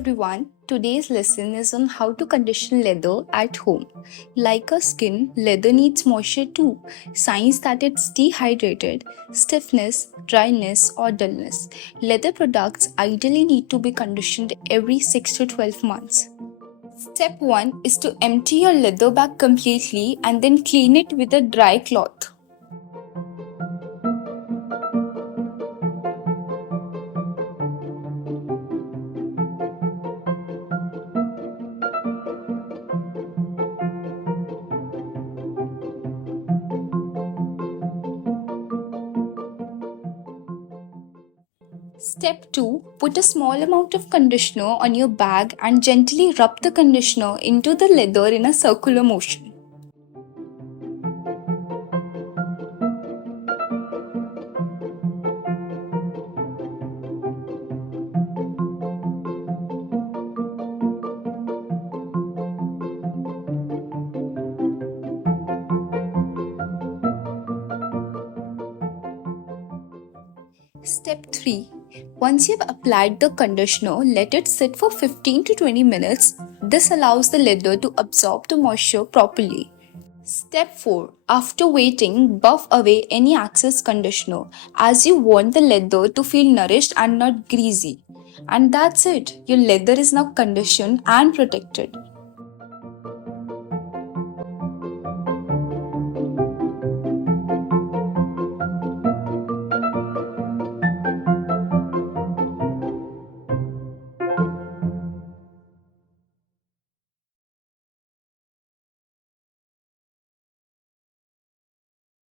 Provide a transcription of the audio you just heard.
everyone, today's lesson is on how to condition leather at home. Like our skin, leather needs moisture too. Signs that it's dehydrated, stiffness, dryness, or dullness. Leather products ideally need to be conditioned every 6 to 12 months. Step 1 is to empty your leather bag completely and then clean it with a dry cloth. Step 2. Put a small amount of conditioner on your bag and gently rub the conditioner into the leather in a circular motion. Step 3. Once you've applied the conditioner, let it sit for 15 to 20 minutes. This allows the leather to absorb the moisture properly. Step 4. After waiting, buff away any excess conditioner as you want the leather to feel nourished and not greasy. And that's it. Your leather is now conditioned and protected.